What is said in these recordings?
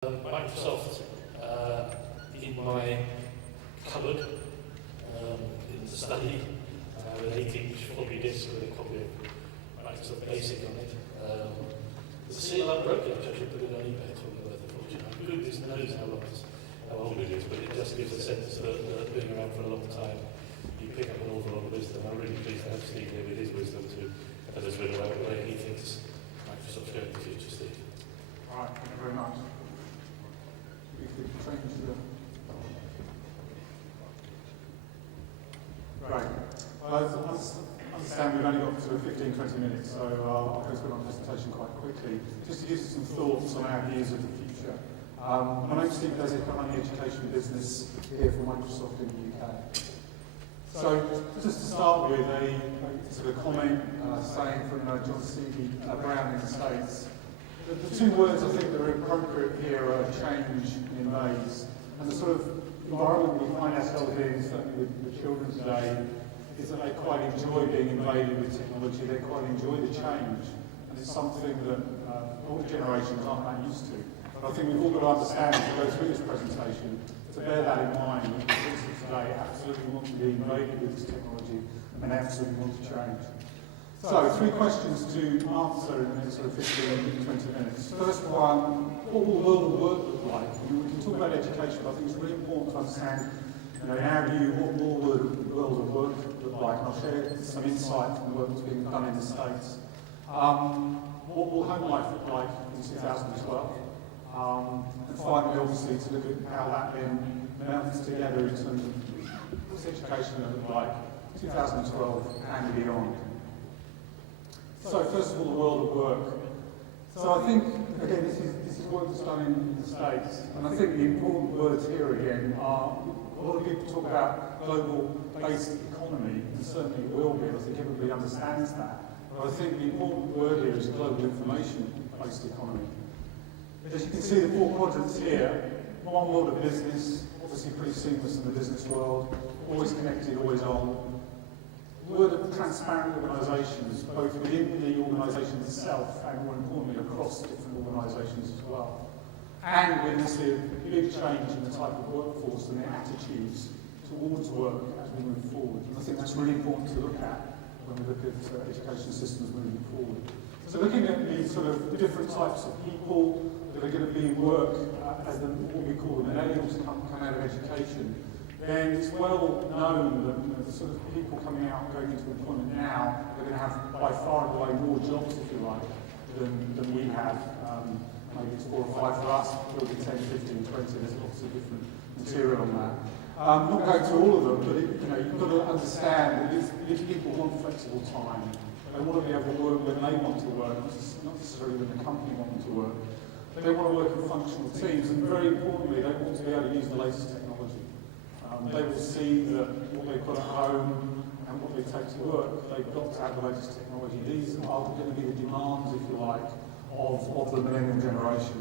Microsoft in my cupboard in the study with 18-inch floppy disk with a copy of Microsoft Basic on it. There's a seal unbroken, which I should put it on eBay. It's probably worth a fortune. Goodness knows how old it is, but it just gives a sense that being around for a long time, you pick up an awful lot of wisdom. I'm really pleased to have Steve here with his wisdom to tell us a bit about the way he thinks Microsoft's going in the future. Steve. All right, thank you very much. Great. Well, as I understand, we've only got sort of 15-20 minutes, so I'll go through my presentation quite quickly, just to give you some thoughts on our views of the future. My name's Steve Beswick. I run the education business here for Microsoft in the UK. So, just to start with, a sort of comment saying from John C. Brown in the States. The two words I think that are appropriate here are change and invades. And the sort of environment we find ourselves in, certainly with children today, is that they quite enjoy being invaded with technology. They quite enjoy the change. And it's something that older generations aren't that used to. But I think we've all got to understand as we go through this presentation to bear that in mind. That the kids of today absolutely want to be invaded with this technology and they absolutely want to change. So, three questions to answer in the next sort of 15-20 minutes. First one, what will the world of work look like? We can talk about education, but I think it's really important to understand, in our view, what will the world of work look like? And I'll share some insight from the work that's being done in the States. What will home life look like in 2012? And finally, obviously, to look at how that then melds together in terms of what's education going to look like 2012 and beyond. So first of all, the world of work. So I think, again, this is work that's done in the States, and I think the important words here again are, a lot of people talk about global basic economy, and certainly it will be, I think everybody understands that. But I think the important word here is global information-based economy. As you can see, the four quadrants here, one world of business, obviously pretty seamless in the business world, always connected, always on. Word of transparent organisations, both within the organisation itself and more importantly across different organisations as well. And we see a big change in the type of workforce and their attitudes towards work as we move forward. And I think that's really important to look at when we look at education systems moving forward. So looking at the sort of different types of people that are going to be in work as what we call the millennials come out of education, then it's well known that the sort of people coming out and going into employment now are going to have by far and away more jobs, if you like, than we have. Maybe it's 4 or 5 for us, probably 10, 15, 20, there's lots of different material on that. I'm not going through all of them, but you've got to understand that if people want flexible time, they want to be able to work when they want to work, not necessarily when the company wants them to work. They want to work in functional teams, and very importantly, they want to be able to use the latest technology. They will see that what they've got at home and what they take to work, they've got to have the latest technology. These are going to be the demands, if you like, of the millennial generation.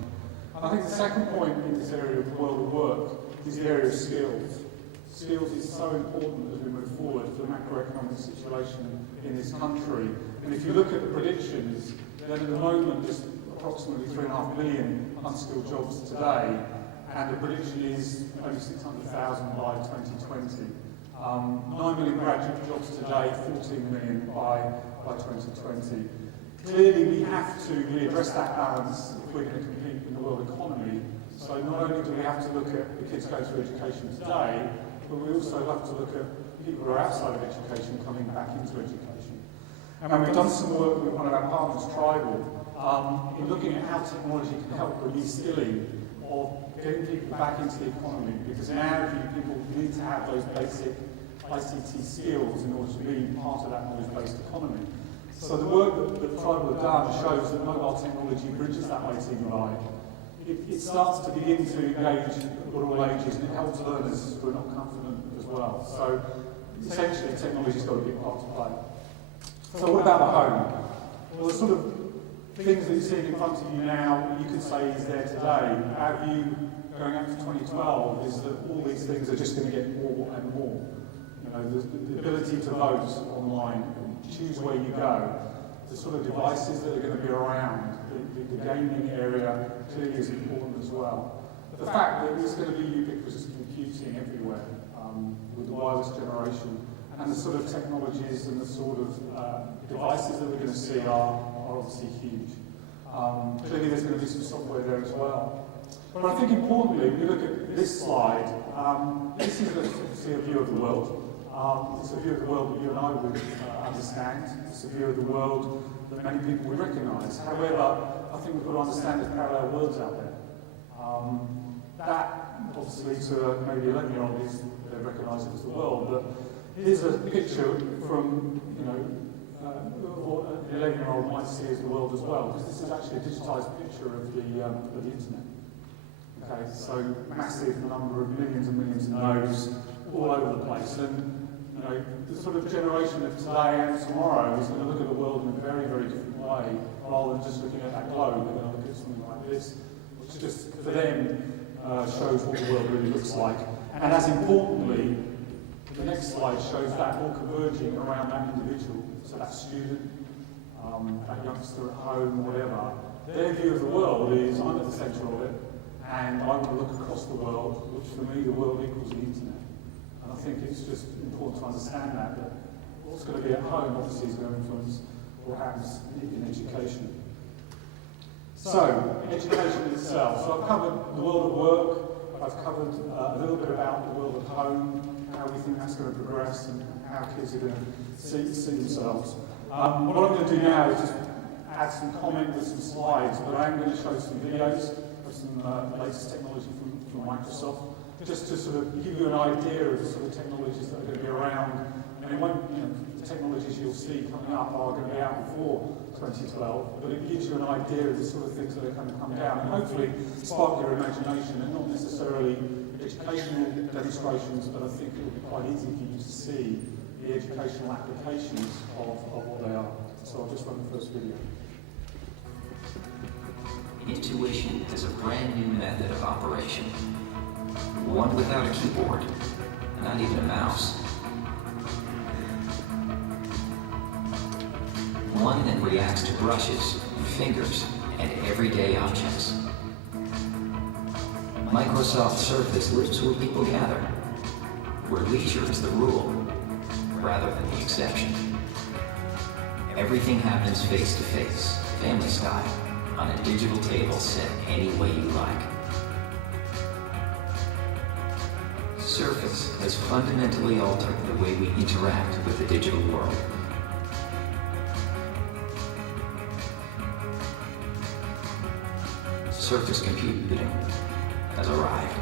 And I think the second point in this area of the world of work is the area of skills. Skills is so important as we move forward for the macroeconomic situation in this country. And if you look at the predictions, then at the moment there's approximately 3.5 million unskilled jobs today. And the prediction is only 600,000 by 2020. 9 million graduate jobs today, 14 million by 2020. Clearly, we have to readdress that balance if we're going to compete in the world economy. So not only do we have to look at the kids going through education today, but we also have to look at people who are outside of education coming back into education. And we've done some work with one of our partners, Tribal, in looking at how technology can help with reskilling of getting people back into the economy, because in our view, people need to have those basic ICT skills in order to be part of that knowledge-based economy. So the work that Tribal have done shows that mobile technology bridges that waiting line. It starts to begin to engage at all ages, and it helps learners who are not confident as well. So essentially, technology's got a big part to play. So what about the home? Well, the sort of things that you see in front of you now, you could say is there today. Our view going up to 2012 is that all these things are just going to get more and more. The ability to vote online, choose where you go, the sort of devices that are going to be around, the gaming area clearly is important as well. The fact that there's going to be ubiquitous computing everywhere with the wireless generation, and the sort of technologies and the sort of devices that we're going to see are obviously huge. Clearly there's going to be some software there as well. But I think importantly, when you look at this slide, this is obviously a view of the world. It's a view of the world that you and I would understand. It's a view of the world that many people would recognise. However, I think we've got to understand there's parallel worlds out there. That, obviously, to maybe 11-year-old is they recognise it as the world, but here's a picture from, what an 11-year-old might see as the world as well, because this is actually a digitised picture of the internet. Okay, so massive number of millions and millions of nodes all over the place, and the sort of generation of today and tomorrow is going to look at the world in a very, very different way, rather than just looking at that globe. They're going to look at something like this, which just for them shows what the world really looks like. And as importantly, the next slide shows that all converging around that individual, so that student, that youngster at home, whatever. Their view of the world is, I'm at the centre of it, and I want to look across the world, which for me the world equals the internet. And I think it's just important to understand that what's going to be at home obviously is going to influence what happens in education. So, education itself. So I've covered the world of work, I've covered a little bit about the world of home, how we think that's going to progress and how kids are going to see themselves. What I'm going to do now is just add some comment with some slides, but I'm going to show some videos of some latest technology from Microsoft, just to sort of give you an idea of the sort of technologies that are going to be around. And it won't, the technologies you'll see coming up are going to be out before 2012, but it gives you an idea of the sort of things that are going to come down, and hopefully spark your imagination, and not necessarily educational demonstrations, but I think it will be quite easy for you to see the educational applications of what they are. So I'll just run the first video. Intuition is a brand new method of operation. One without a keyboard, not even a mouse. One that reacts to brushes, fingers, and everyday objects. Microsoft Surface lives where people gather, where leisure is the rule, rather than the exception. Everything happens face to face, family style, on a digital table set any way you like. Surface has fundamentally altered the way we interact with the digital world. Surface computing has arrived.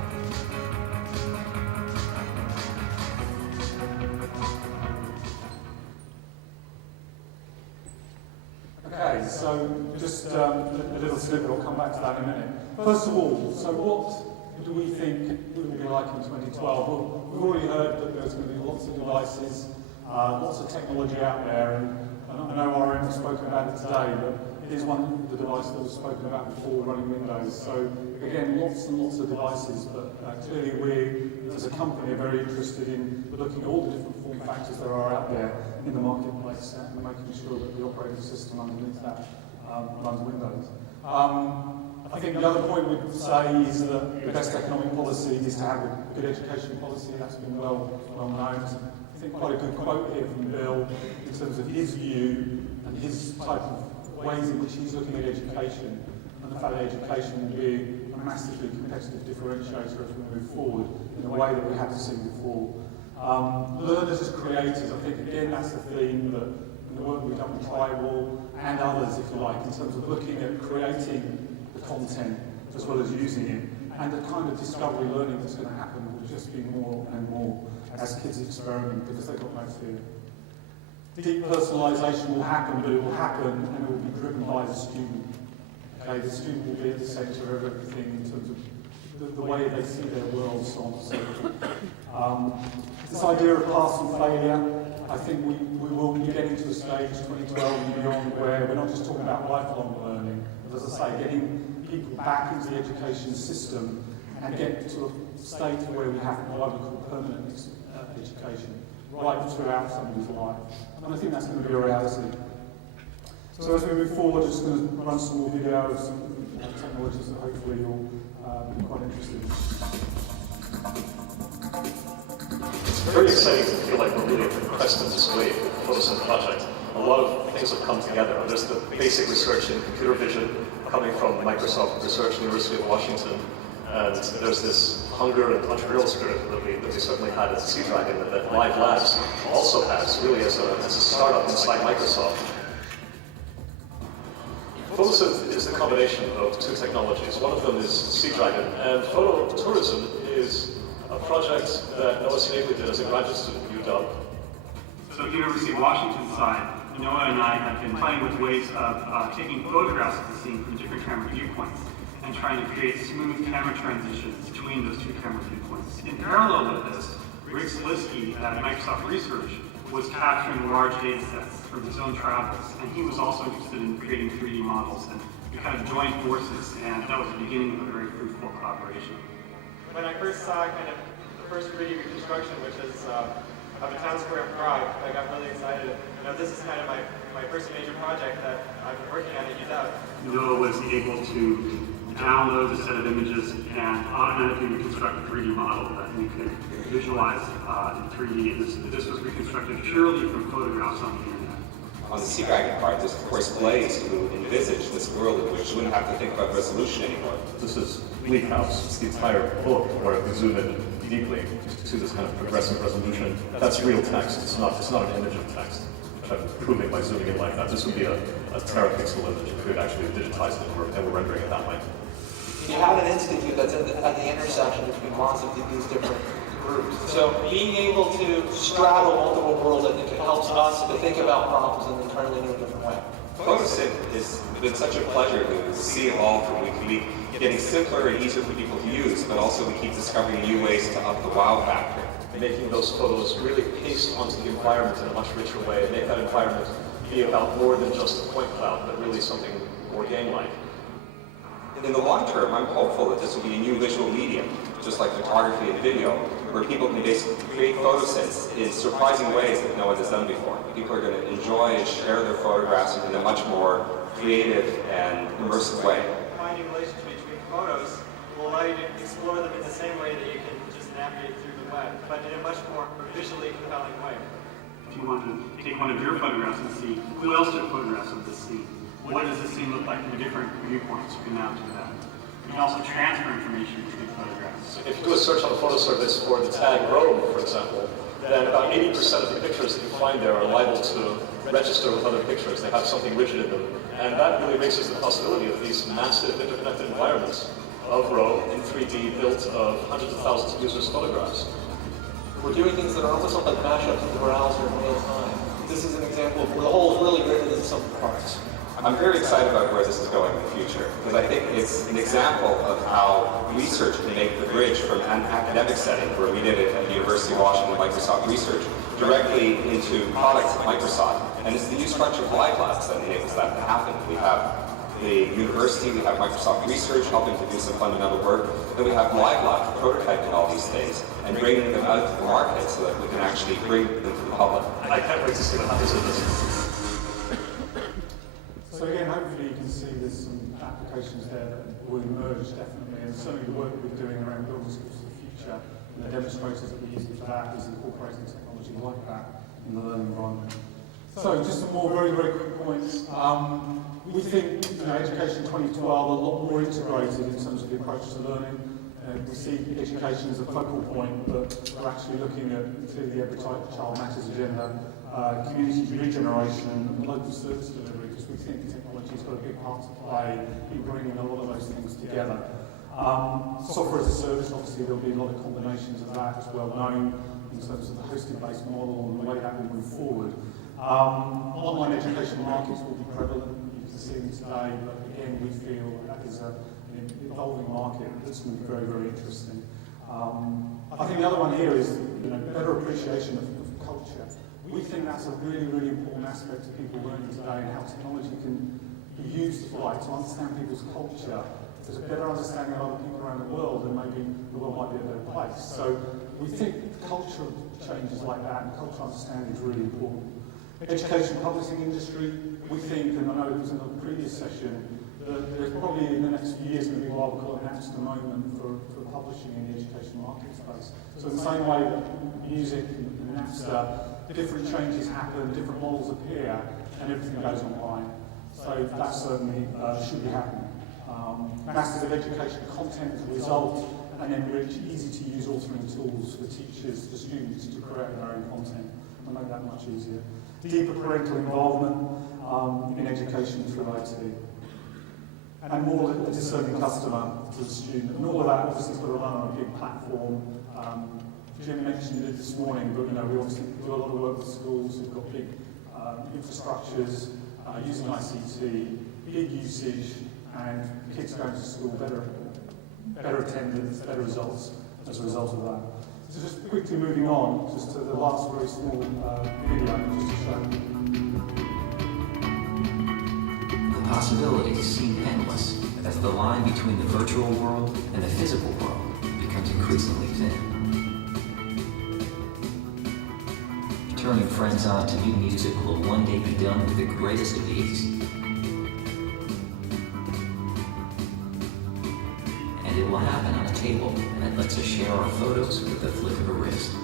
Okay, so just a little snippet, I'll come back to that in a minute. First of all, so what do we think it will be like in 2012? Well, we've already heard that there's going to be lots of devices, lots of technology out there, and I know RM has spoken about it today, but it is one of the devices that was spoken about before, running Windows. So again, lots and lots of devices, but clearly we, as a company, are very interested in looking at all the different form factors there are out there in the marketplace and making sure that the operating system underneath that runs Windows. I think the other point we would say is that the best economic policy is to have a good education policy. That's been well known. I think quite a good quote here from Bill in terms of his view and his type of ways in which he's looking at education, and the fact that education will be a massively competitive differentiator as we move forward in a way that we haven't seen before. Learners as creators, I think again that's the theme that in the work we've done with Tribal and others, if you like, in terms of looking at creating the content as well as using it, and the kind of discovery learning that's going to happen will just be more and more as kids experiment, because they've got no fear. Deep personalisation will happen, but it will happen and it will be driven by the student. Okay, the student will be at the centre of everything in terms of the way they see their world, so on and so forth. This idea of pass and failure, I think we will be getting to a stage, 2012 and beyond, where we're not just talking about lifelong learning, but as I say, getting people back into the education system and get to a state where we have what I would call permanent education, right throughout somebody's life. And I think that's going to be a reality. So as we move forward, just going to run some more videos and technologies that hopefully you'll be quite interested in. It's very exciting to feel like we're really at the crest of this wave with the Photosynth project. A lot of things have come together. There's the basic research in computer vision coming from Microsoft Research, University of Washington, and there's this hunger and entrepreneurial spirit that we certainly had at Sea Dragon that Live Labs also has, really as a startup inside Microsoft. Photosynth is the combination of two technologies. One of them is Sea Dragon, and phototourism is a project that Noah Snavely did as a graduate student at UW. So at the University of Washington side, Noah and I have been playing with ways of taking photographs of the scene from different camera viewpoints and trying to create smooth camera transitions between those two camera viewpoints. In parallel with this, Rick Zalisky at Microsoft Research was capturing large data sets from his own travels, and he was also interested in creating 3D models, and we kind of joined forces, and that was the beginning of a very fruitful collaboration. When I first saw kind of the first 3D reconstruction, which is of a town square in Prague, I got really excited. You know, this is kind of my first major project that I've been working on at UW. Noah was able to download a set of images and automatically reconstruct a 3D model that we could visualize in 3D. And this was reconstructed purely from photographs on the internet. On the Sea Dragon part, this of course plays to envisage this world in which you wouldn't have to think about resolution anymore. This is Bleak House. It's the entire book where we zoom in deeply to this kind of progressive resolution. That's real text. It's not an image of text, which I'm proving by zooming in like that. This would be a terapixel image if we had actually digitized it and we're rendering it that way. You have an institute that's at the intersection between lots of these different groups. So being able to straddle multiple worlds, I think it helps us to think about problems and then turn it into a different way. Photosynth has been such a pleasure to see evolve from week to week, getting simpler and easier for people to use, but also we keep discovering new ways to up the wow factor. Making those photos really paste onto the environment in a much richer way and make that environment be about more than just a point cloud, but really something more game-like. In the long term, I'm hopeful that this will be a new visual medium, just like photography and video, where people can basically create photosynths in surprising ways that no one has done before. People are going to enjoy and share their photographs in a much more creative and immersive way. Finding relationship between photos will allow you to explore them in the same way that you can just navigate through the web, but in a much more visually compelling way. If you want to take one of your photographs and see who else took photographs of this scene, what does this scene look like from different viewpoints, you can now do that. You can also transfer information between photographs. If you do a search on the photo service for the tag Rome, for example, then about 80% of the pictures that you find there are liable to register with other pictures. They have something rigid in them. And that really raises the possibility of these massive interconnected environments of Rome in 3D built of hundreds of thousands of users' photographs. We're doing things that are almost like mashups of the browser in real time. This is an example of where the whole is really greater than some parts. I'm very excited about where this is going in the future, because I think it's an example of how research can make the bridge from an academic setting, where we did it at the University of Washington Microsoft Research, directly into products at Microsoft. And it's the new structure of Live Labs that enables that to happen. We have the university, we have Microsoft Research helping to do some fundamental work, then we have Live Labs prototyping all these things and bringing them out to the market so that we can actually bring them to the public. I can't wait to see what happens with this. So again, hopefully you can see there's some applications there that will emerge definitely, and certainly the work that we're doing around building schools for the future and the demonstrators that we're using for that is incorporating technology like that in the learning environment. So just some more very, very quick points. We think Education 2012 a lot more integrated in terms of the approach to learning. We see education as a focal point, but we're actually looking at clearly the Every Child Matters agenda, community regeneration and local service delivery, because we think technology's got a big part to play in bringing a lot of those things together. Software as a service, obviously there'll be a lot of combinations of that as well known in terms of the hosting-based model and the way that will move forward. Online education markets will be prevalent, you can see them today, but again we feel that is an evolving market that's going to be very, very interesting. I think the other one here is better appreciation of culture. We think that's a really, really important aspect of people learning today and how technology can be used to understand people's culture. There's a better understanding of other people around the world, and maybe the world might be a better place. So we think cultural changes like that and cultural understanding is really important. Education publishing industry, we think, and I know it was in the previous session, that there's probably in the next few years going to be what we call an Napster moment for publishing in the education market space. So in the same way that music and Napster, different changes happen, different models appear, and everything goes online. So that certainly should be happening. Masters of education content as a result, and then rich, easy to use authoring tools for teachers, for students to create their own content and make that much easier. Deeper parental involvement in education through IT. And more a discerning customer to the student. And all of that obviously has got to run on a big platform. Jim mentioned it this morning, but we obviously do a lot of work with schools who've got big infrastructures, using ICT, big usage, and kids going to school, better attendance, better results as a result of that. So just quickly moving on, just to the last very small video, just to show. The possibilities seem endless as the line between the virtual world and the physical world becomes increasingly thin. Turning friends on to new music will one day be done with the greatest of ease. And it will happen on a table that lets us share our photos with the flick of a wrist.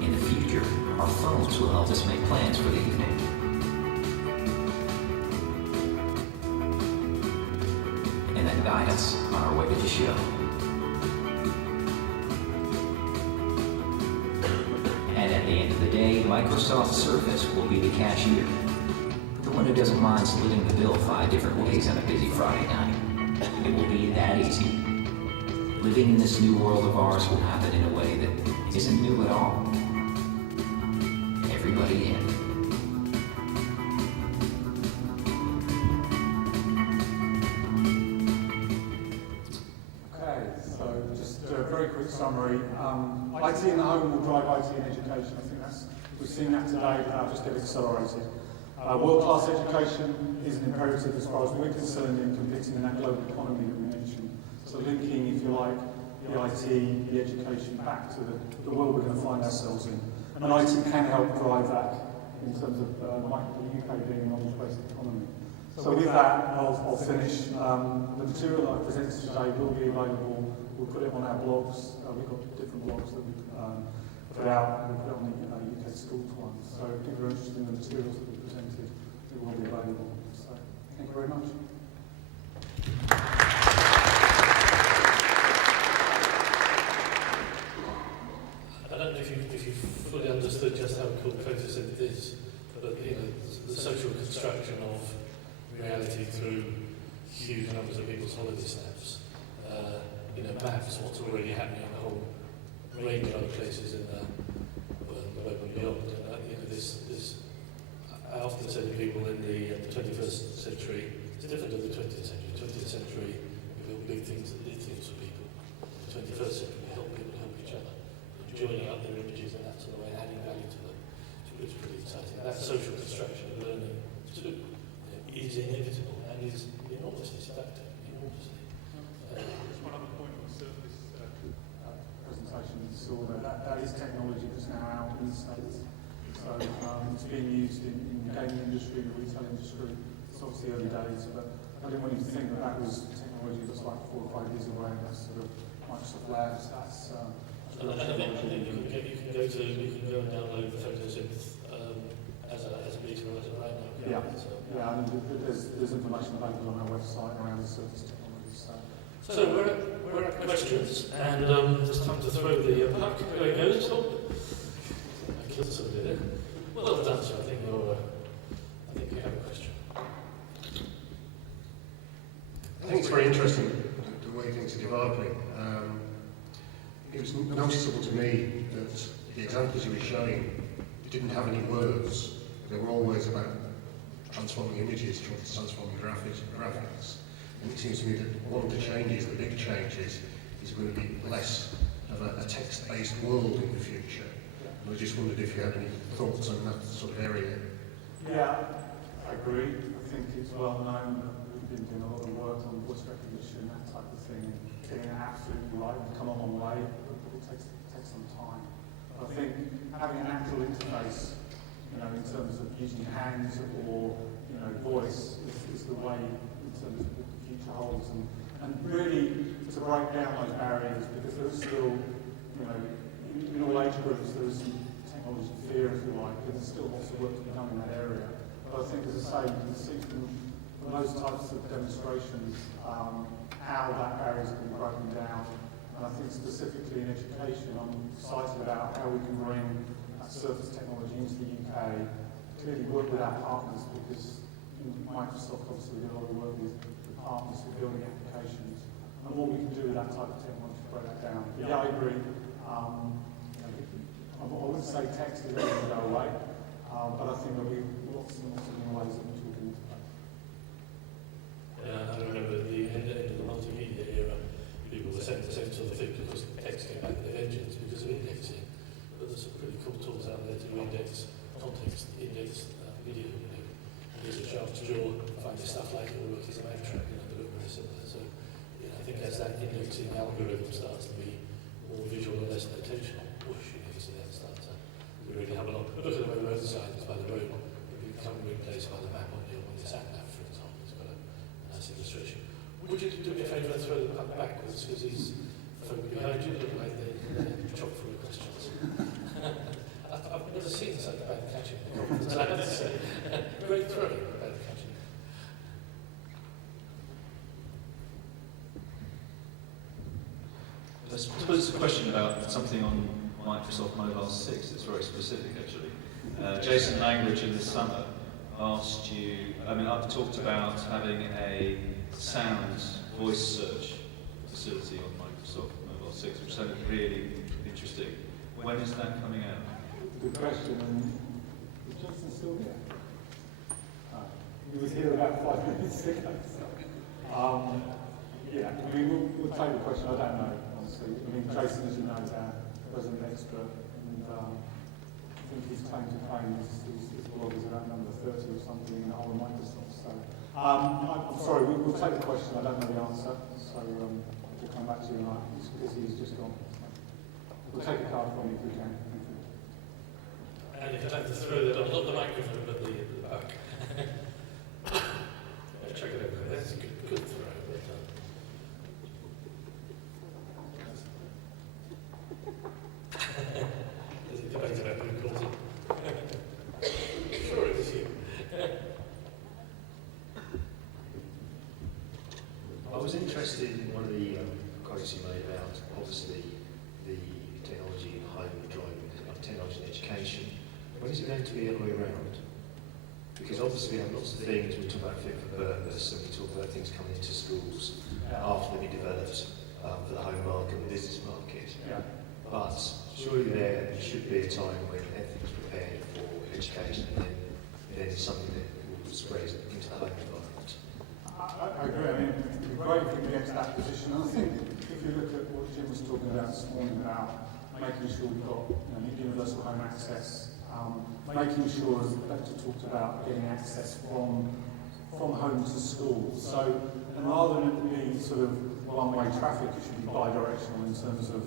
In the future, our phones will help us make plans for the evening. And then guide us on our way to the show. And at the end of the day, Microsoft Surface will be the cashier. The one who doesn't mind splitting the bill 5 different ways on a busy Friday night. It will be that easy. Living in this new world of ours will happen in a way that isn't new at all. Everybody in. Okay, so just a very quick summary. IT in the home will drive IT in education. I think we've seen that today, just get accelerated. World-class education is an imperative as far as we're concerned in competing in that global economy that we mentioned. So linking, if you like, the IT, the education back to the world we're going to find ourselves in. And IT can help drive that in terms of the UK being a knowledge-based economy. So with that, I'll finish. The material that I presented today will be available. We'll put it on our blogs. We've got different blogs that we put out. We'll put it on the UK Schools one. So if people are interested in the materials that we presented, it will be available. So thank you very much. I don't know if you fully understood just how cool photosynth is, but the social construction of reality through huge numbers of people's holiday snaps. Maps what's already happening in a whole range of other places in the web and beyond. I often say to people in the 21st century, it's different to the 20th century. 20th century, we built big things that did things for people. The 21st century, we help people help each other, joining up their images and that sort of way, and adding value to them. It's pretty exciting. That social construction of learning, too, is inevitable and is enormously seductive. One other point on the Surface presentation you saw that is technology that's now out in the States. So it's being used in the gaming industry, the retail industry. It's obviously early days, but I didn't want you to think that was technology that's like 4 or 5 years away. That's sort of Microsoft Labs. That's and you can go and download the photosynth as a beta right now. Yeah, and there's information available on our website around the Surface technology. So we're at questions, and it's time to throw the puck. There it goes, Tom. I killed somebody there. Well done, sir. I think you have a question. I think it's very interesting the way things are developing. It was noticeable to me that the examples you were showing didn't have any words. They were always about transforming images, transforming graphics. And it seems to me that one of the changes, the big changes, is going to be less of a text-based world in the future. And I just wondered if you had any thoughts on that sort of area. Yeah, I agree. I think it's well known that we've been doing a lot of work on voice recognition, that type of thing, and getting it absolutely right. We've come a long way, but it takes some time. But I think having an actual interface, in terms of using hands or, voice is the way in terms of what the future holds. And really to break down those barriers, because there is still, in all age groups, there is some technology fear, if you like, but there's still lots of work to be done in that area. But I think, as I say, you can see from those types of demonstrations how that barrier has been broken down. And I think specifically in education, I'm excited about how we can bring that surface technology into the UK, clearly work with our partners, because Microsoft obviously do a lot of work with partners who are building applications, and what we can do with that type of technology to break that down. But yeah, I agree. I wouldn't say text is ever going to go away, but I think there'll be lots and lots of new ways in which we can integrate. I remember at the end of the multimedia era, people were saying the same sort of thing because text came back with their vengeance because of indexing. But there's some pretty cool tools out there to index context, index video. Use a sharp jaw, find the stuff like it will work as a map track, they look very similar. So I think as that indexing algorithm starts to be more visual and less notational, whoosh, you see that start to really have a lot. Look at the way road signs by the road will become replaced by the map on your sat nav, for example. It's got a nice illustration. Would you do me a favour and throw the puck backwards, because these folk behind you look like they're chock full of questions. I've never seen such bad catching. Great throwing, bad catching. I suppose it's a question about something on Microsoft Mobile 6 that's very specific, actually. Jason Langridge in the summer asked you, I've talked about having a sound voice search facility on Microsoft Mobile 6, which sounded really interesting. When is that coming out? Good question. Is Johnson still here? He was here about 5 minutes ago. So. We'll take the question. I don't know, honestly. Jason, as you know, is our resident expert, and I think his claim to fame is his blog is about number 30 or something in the whole of Microsoft. So, I'm sorry, we'll take the question. I don't know the answer, so we'll come back to you tonight. It's because he's just gone. We'll take a card from you if we can. And if I'd like to throw that on, not the microphone, but the back. Check it over. That's a good throw. There's a debate about who calls it. Sure, it is you. I was interested in one of the quotes you made about, obviously, the technology in home driving, technology in education. When is it going to be the other way around? Because obviously we have lots of things, we talk about fit for purpose, and we talk about things coming into schools after they've been developed for the home market and the business market. Yeah. But surely there should be a time when everything's prepared for education, and then something that will spread into the home environment. I agree. It'd be great if we could get to that position. And I think if you look at what Jim was talking about this morning about making sure we've got universal home access, making sure, as Lecter talked about, getting access from home to school. So, and rather than it be sort of one-way traffic, it should be bi-directional in terms of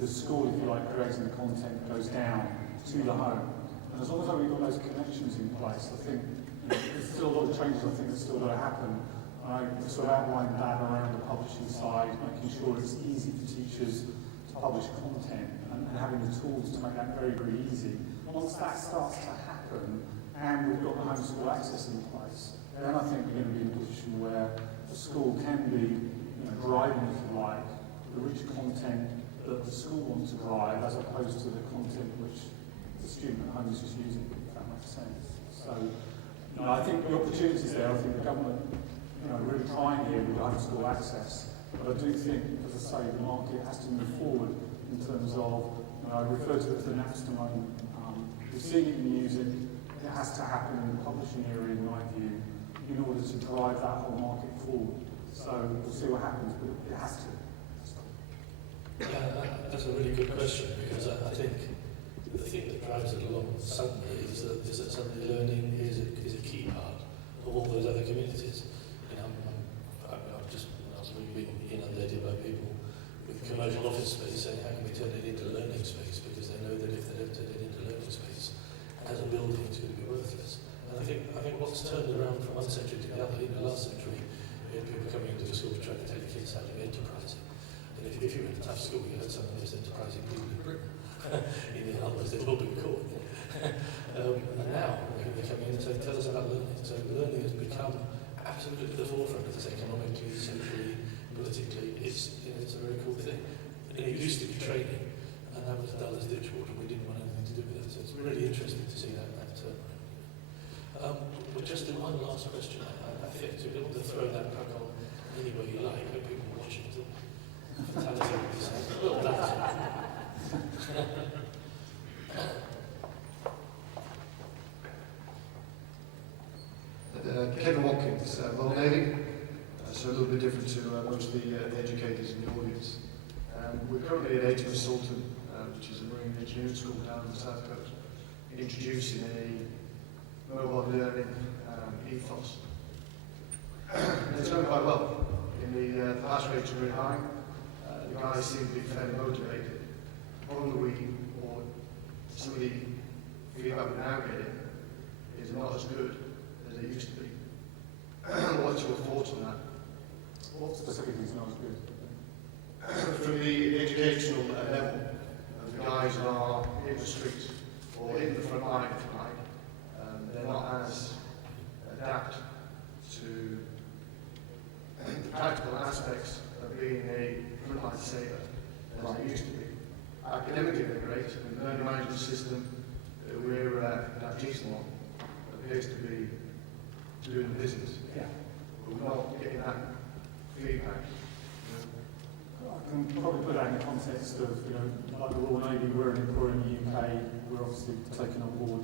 the school, if you like, creating the content that goes down to the home. And as long as we've got those connections in place, I think there's still a lot of changes I think that's still got to happen. I sort of outlined that around the publishing side, making sure it's easy for teachers to publish content and having the tools to make that very, very easy. Once that starts to happen and we've got the homeschool access in place, then I think we're going to be in a position where the school can be driving, if you like, the rich content that the school wants to drive as opposed to the content which the student at home is just using, if that makes sense. So, I think the opportunities there, I think the government really trying here with homeschool access, but I do think, as I say, the market has to move forward in terms of, I refer to it as the Napster moment. We've seen it in music, it has to happen in the publishing area, in my view, in order to drive that whole market forward. So we'll see what happens, but it has to. Yeah, that's a really good question, because I think the thing that drives it along suddenly is that suddenly learning is a key part of all those other communities. You know, I was really being inundated by people with commercial office space saying, how can we turn it into learning space? Because they know that if they don't turn it into learning space, as a building, it's going to be worthless. And I think what's turned around from one century to the other, in the last century, you had people coming into the school trying to take kids out of enterprising. And if you were in a tough school, you had some of the most enterprising people in Britain. In other words, they'd all been caught. And now, they're coming in and saying, tell us about learning. So learning has become absolutely at the forefront of this economically, socially, politically. It's a very cool thing. It used to be training, and that was dull as ditch water. We didn't want anything to do with it. So it's really interesting to see that turn. We'll just do one last question. I think to be able to throw that back on any way you like. Hope people watch it. Fatality would be saying, well done. Kevin Watkins, Royal Navy, so a little bit different to most of the educators in the audience. We're currently at Agent Consultant, which is a marine engineering school down on the south coast, introducing a mobile learning ethos. And it's going quite well. In the pass rates are really high. The guys seem to be fairly motivated. On the week, or some of the feedback we're now getting is not as good as it used to be. What's your thoughts on that? What specifically is not as good? From the educational level, the guys are in the streets or in the front line, if you like. They're not as adapt to the practical aspects of being a frontline saver as they used to be. Academically, they're great. The learning management system that we're teaching on appears to be doing the business. Yeah. But we're not getting that feedback. I can probably put that in the context of, like the Royal Navy, we're an employer in the UK, we're obviously taking on board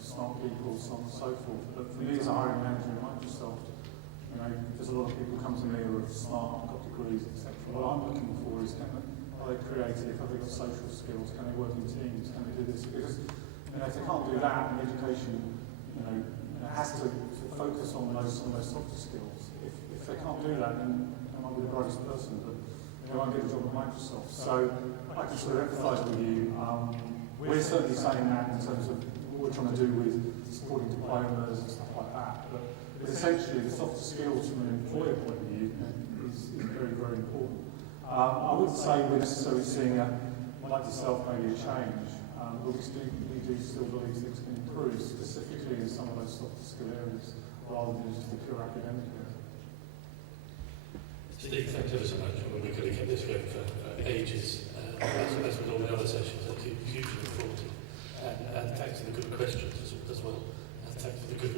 smart people, so on and so forth. But for me as a hiring manager at Microsoft, there's a lot of people come to me who are smart, got degrees, etc. What I'm looking for is, are they creative, have they got social skills, can they work in teams, can they do this? Because if they can't do that, then education has to focus on those softer skills. If they can't do that, then they might be the brightest person, but they won't get a job at Microsoft. So I can sort of empathise with you. We're certainly saying that in terms of what we're trying to do with supporting diplomas and stuff like that. But essentially, the softer skills from an employer point of view is very, very important. I wouldn't say we're necessarily seeing, like yourself, maybe a change, but we do still believe things can improve, specifically in some of those softer skill areas, rather than just the pure academic area. Steve, thanks ever so much. We could have kept this going for ages, as with all the other sessions. That's hugely informative. And thanks for the good questions as well. And thanks for the good